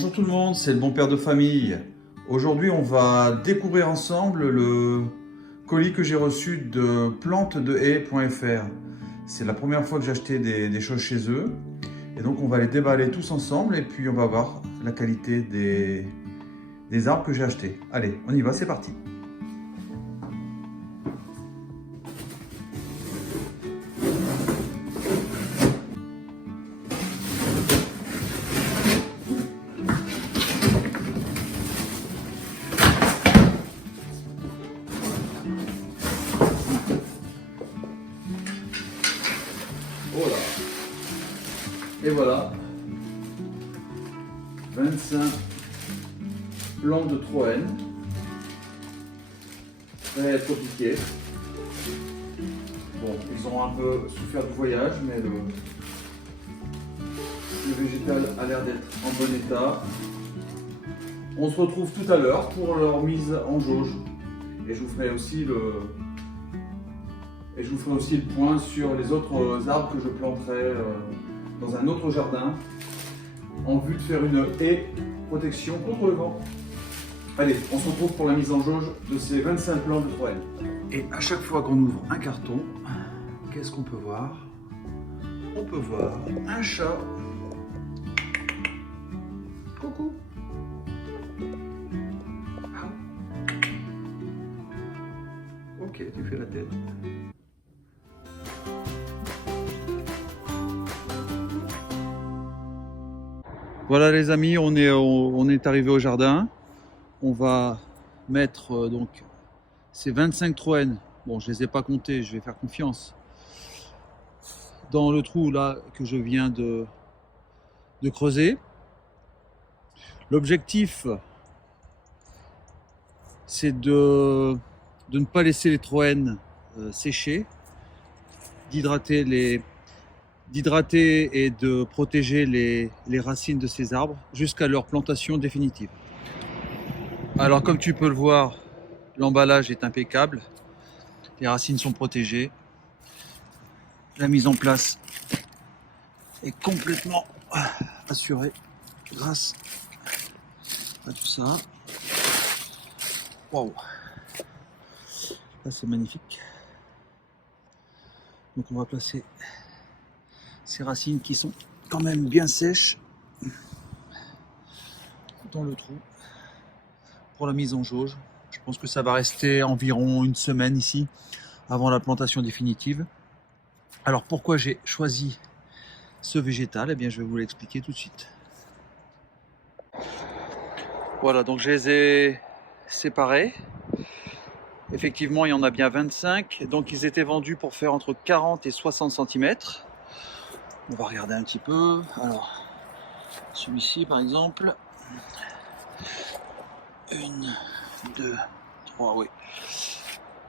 Bonjour tout le monde, c'est le bon père de famille. Aujourd'hui, on va découvrir ensemble le colis que j'ai reçu de plantesdehaies.fr. C'est la première fois que j'ai acheté des choses chez eux. Et donc, on va les déballer tous ensemble et puis on va voir la qualité des arbres que j'ai achetés. Allez, on y va, c'est parti. Voilà. Et voilà. 25 plants de Troène. Très tropiqués. Bon, ils ont un peu souffert du voyage, mais le végétal a l'air d'être en bon état. On se retrouve tout à l'heure pour leur mise en jauge. Et je vous ferai aussi le point sur les autres arbres que je planterai dans un autre jardin en vue de faire une haie protection contre le vent. Allez, on se retrouve pour la mise en jauge de ces 25 plants de Troène. Et à chaque fois qu'on ouvre un carton, qu'est-ce qu'on peut voir? On peut voir un chat. Coucou. Ah. Ok, tu fais la tête. Voilà les amis, on est arrivé au jardin. On va mettre donc ces 25 Troènes. Bon, je les ai pas comptés, je vais faire confiance. Dans le trou là que je viens de creuser. L'objectif, c'est de ne pas laisser les Troènes sécher, d'hydrater et de protéger les racines de ces arbres jusqu'à leur plantation définitive. Alors comme tu peux le voir, l'emballage est impeccable, les racines sont protégées, la mise en place est complètement assurée grâce à tout ça. Waouh, là c'est magnifique. Donc on va placer ces racines qui sont quand même bien sèches dans le trou pour la mise en jauge. Je pense que ça va rester environ une semaine ici avant la plantation définitive. Alors pourquoi j'ai choisi ce végétal? Eh bien je vais vous l'expliquer tout de suite. Voilà, donc je les ai séparés. Effectivement, il y en a bien 25. Donc ils étaient vendus pour faire entre 40 et 60 cm. On va regarder un petit peu. Alors, celui-ci par exemple. 1, 2, 3, oui.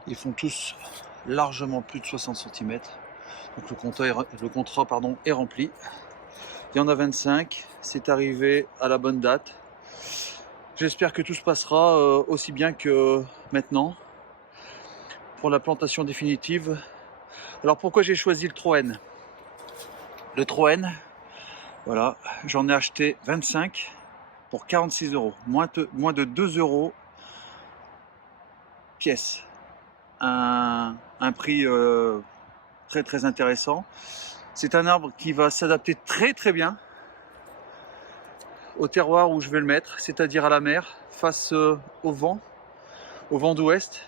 Ils font tous largement plus de 60 cm. Donc le contrat est rempli. Il y en a 25. C'est arrivé à la bonne date. J'espère que tout se passera aussi bien que maintenant pour la plantation définitive. Alors pourquoi j'ai choisi le Troène? Le Troène, voilà, j'en ai acheté 25 pour 46 €, moins de 2 € pièce. Un prix très très intéressant. C'est un arbre qui va s'adapter très très bien au terroir où je vais le mettre, c'est-à-dire à la mer, face au vent d'ouest.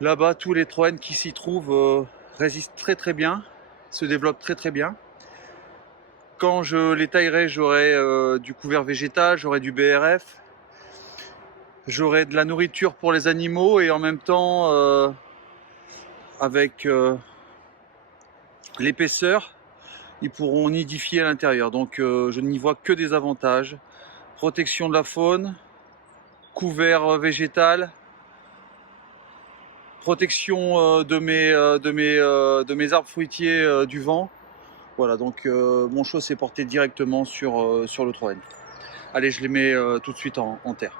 Là-bas, tous les Troènes qui s'y trouvent résistent très très bien, se développent très très bien. Quand je les taillerai, j'aurai du couvert végétal, j'aurai du BRF, j'aurai de la nourriture pour les animaux et en même temps, avec l'épaisseur, ils pourront nidifier à l'intérieur. Donc je n'y vois que des avantages. Protection de la faune, couvert végétal, protection de mes arbres fruitiers du vent. Voilà, donc mon choix s'est porté directement sur le Troène. Allez, je les mets tout de suite en terre.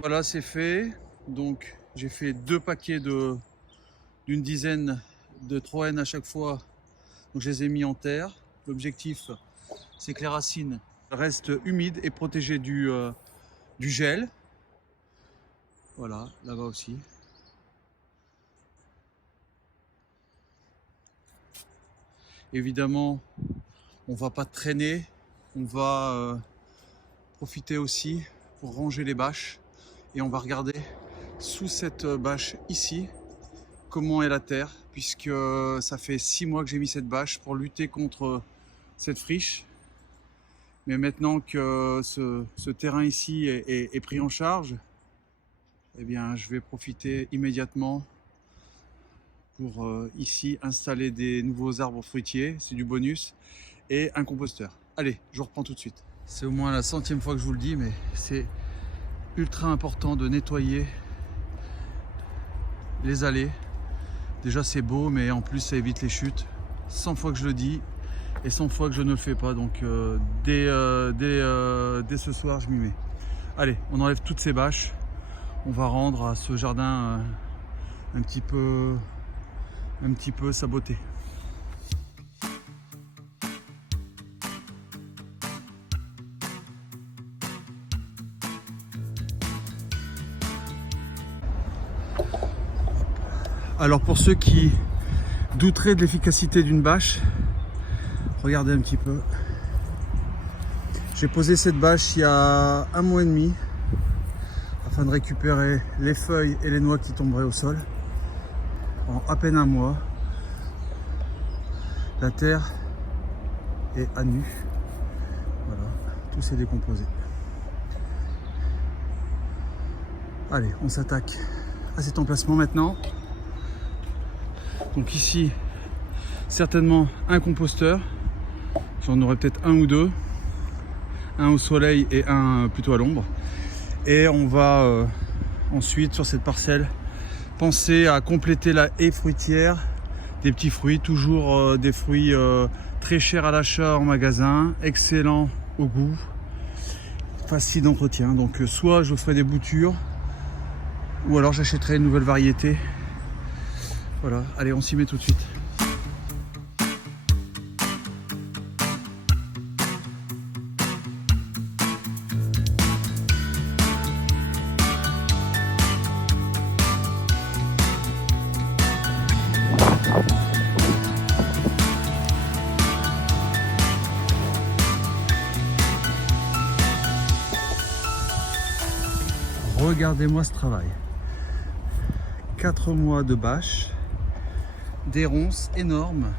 Voilà, c'est fait. Donc j'ai fait 2 paquets d'une dizaine de 3N à chaque fois. Donc je les ai mis en terre. L'objectif, c'est que les racines restent humides et protégées du gel. Voilà, là-bas aussi. Évidemment, on va pas traîner, on va profiter aussi pour ranger les bâches et on va regarder sous cette bâche ici comment est la terre, puisque ça fait 6 mois que j'ai mis cette bâche pour lutter contre cette friche. Mais maintenant que ce terrain ici est pris en charge, eh bien, je vais profiter immédiatement pour ici installer des nouveaux arbres fruitiers, c'est du bonus, et un composteur. Allez, je reprends tout de suite. C'est au moins la 100e fois que je vous le dis, mais c'est ultra important de nettoyer les allées. Déjà c'est beau, mais en plus ça évite les chutes. 100 fois que je le dis et 100 fois que je ne le fais pas, donc dès ce soir je m'y mets. Allez, on enlève toutes ces bâches, on va rendre à ce jardin un petit peu sa beauté. Alors pour ceux qui douteraient de l'efficacité d'une bâche, regardez un petit peu. J'ai posé cette bâche il y a 1 mois et demi afin de récupérer les feuilles et les noix qui tomberaient au sol. En à peine 1 mois, la terre est à nu. Voilà, tout s'est décomposé. Allez, on s'attaque à cet emplacement maintenant. Donc ici, certainement un composteur. J'en aurai peut-être 1 ou 2. Un au soleil et un plutôt à l'ombre. Et on va ensuite, sur cette parcelle, penser à compléter la haie fruitière. Des petits fruits, toujours des fruits très chers à l'achat en magasin, excellents au goût, facile d'entretien. Donc soit je ferai des boutures, ou alors j'achèterai une nouvelle variété. Voilà, allez, on s'y met tout de suite. Regardez-moi ce travail. 4 mois de bâche, des ronces énormes,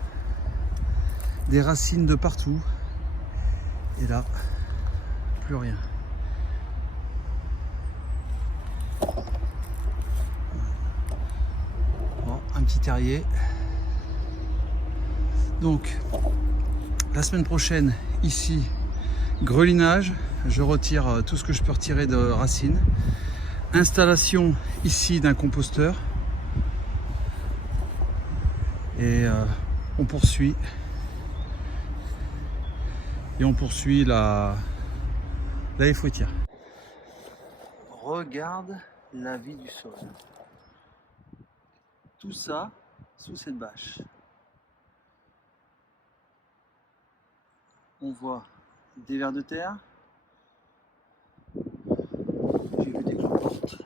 des racines de partout, et là, plus rien. Bon, un petit terrier. Donc, la semaine prochaine, ici, grelinage, je retire tout ce que je peux retirer de racines. Installation ici d'un composteur. Et on poursuit. Et on poursuit la haie fruitière. Regarde la vie du sol. Tout ça sous cette bâche. On voit des vers de terre. J'ai vu des cloportes.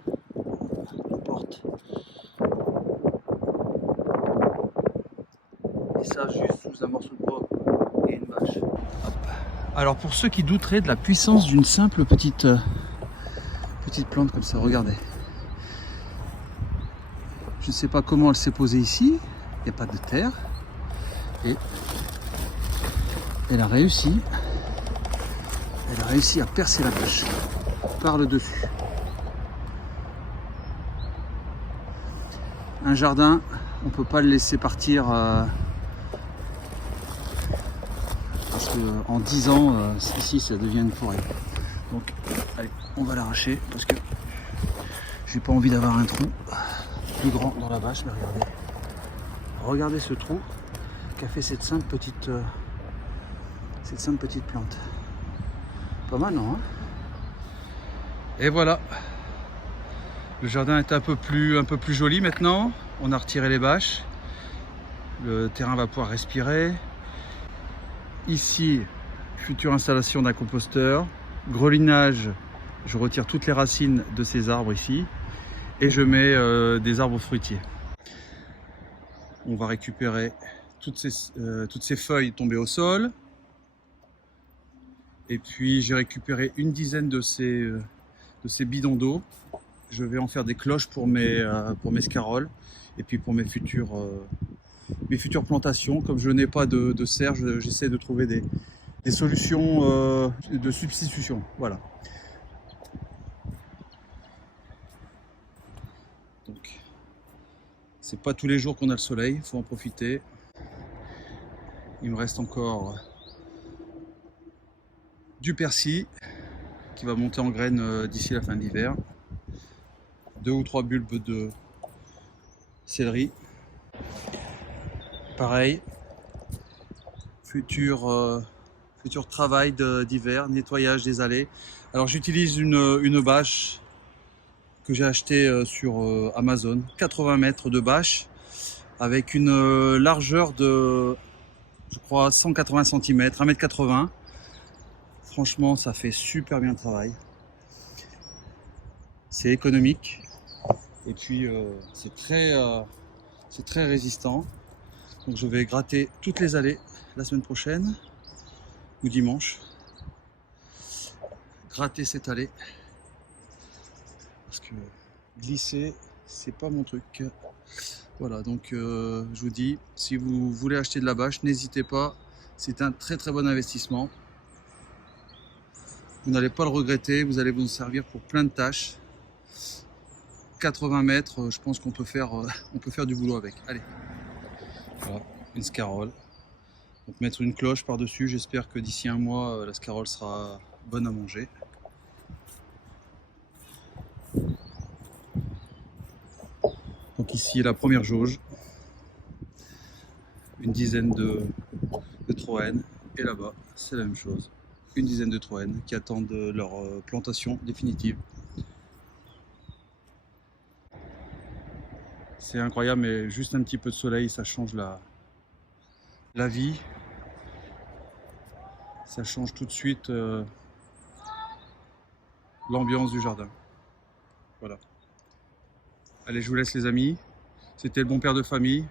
Et ça juste sous un morceau de bois et une bâche. Hop. Alors pour ceux qui douteraient de la puissance d'une simple petite plante comme ça, regardez. Je ne sais pas comment elle s'est posée ici. Il n'y a pas de terre. Et elle a réussi à percer la bâche par le dessus. Un jardin, on ne peut pas le laisser partir parce qu'en 10 ans, ici ça devient une forêt. Donc allez, on va l'arracher parce que j'ai pas envie d'avoir un trou plus grand dans la bâche. Mais regardez ce trou qu'a fait cette simple petite plante. Pas mal, non, hein? Et voilà, Le jardin est un peu plus joli maintenant. On a retiré les bâches. Le terrain va pouvoir respirer. Ici, future installation d'un composteur. Grelinage, je retire toutes les racines de ces arbres ici. Et je mets des arbres fruitiers. On va récupérer toutes ces feuilles tombées au sol. Et puis j'ai récupéré une dizaine de ces bidons d'eau. Je vais en faire des cloches pour mes scaroles et puis pour mes futures plantations. Comme je n'ai pas de serre, j'essaie de trouver des solutions de substitution. Voilà. Donc, c'est pas tous les jours qu'on a le soleil, il faut en profiter. Il me reste encore du persil qui va monter en graines d'ici la fin de l'hiver. 2 ou 3 bulbes de céleri. Pareil, futur travail d'hiver, nettoyage des allées. Alors j'utilise une bâche que j'ai achetée sur Amazon, 80 mètres de bâche avec une largeur de, je crois, 180 cm, 1,80 m. Franchement, ça fait super bien le travail. C'est économique et puis c'est très résistant. Donc je vais gratter toutes les allées la semaine prochaine ou dimanche. Gratter cette allée parce que glisser, c'est pas mon truc. Voilà, donc je vous dis, si vous voulez acheter de la bâche, n'hésitez pas. C'est un très bon investissement. Vous n'allez pas le regretter, vous allez vous en servir pour plein de tâches. 80 mètres, je pense qu'on peut faire du boulot avec. Allez, voilà, une scarole. Donc mettre une cloche par-dessus, j'espère que d'ici un mois, la scarole sera bonne à manger. Donc ici, la première jauge. Une dizaine de troènes. Et là-bas, c'est la même chose. Une dizaine de troènes qui attendent leur plantation définitive. C'est incroyable, mais juste un petit peu de soleil, ça change la vie. Ça change tout de suite l'ambiance du jardin. Voilà. Allez, je vous laisse les amis. C'était le bon père de famille.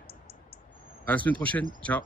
À la semaine prochaine. Ciao.